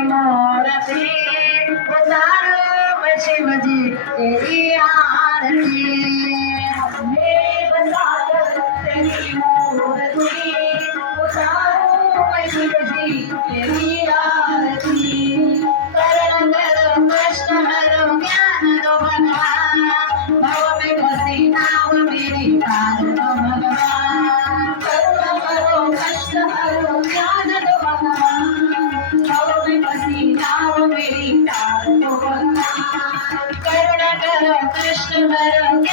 मोरती उतारो शिव जी शिव जी तेरी आरती। करम करम ज्ञान तो रो भव में नाम मेरी கருணகரம் கிருஷ்ணவரம்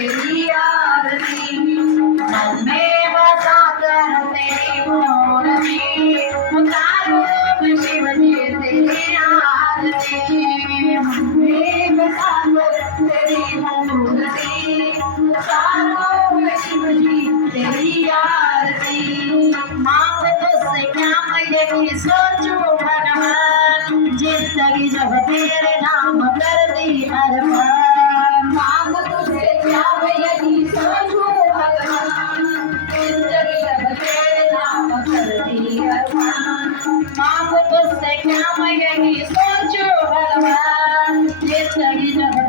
तेरी आरती मन में बसा कर तेरी मूर्ति उतारो शिव जी तेरी आरती मन में बसा कर तेरी मूर्ति उतारो शिव जी तेरी आरती मांग क्या मैं यही सोचूं भगवान ज़िंदगी जब तेरे नाम करती अरमान চালিয়ে যাবে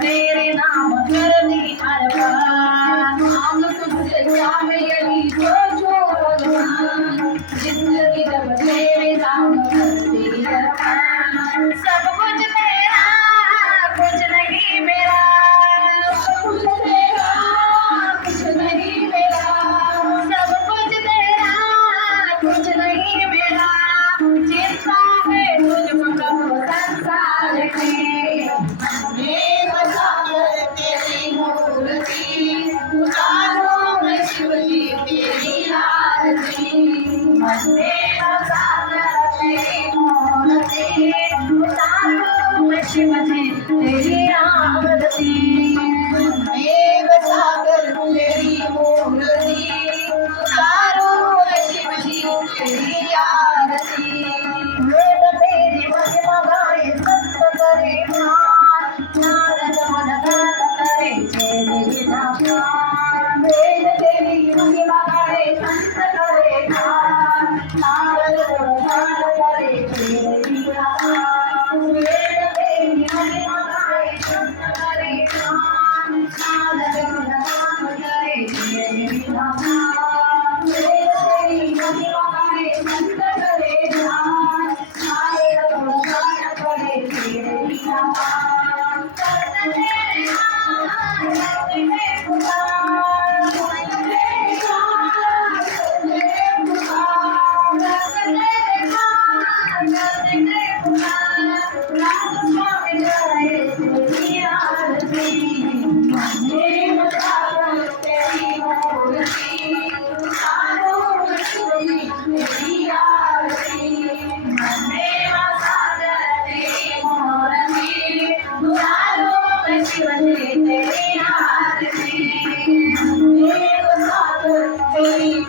Yeah.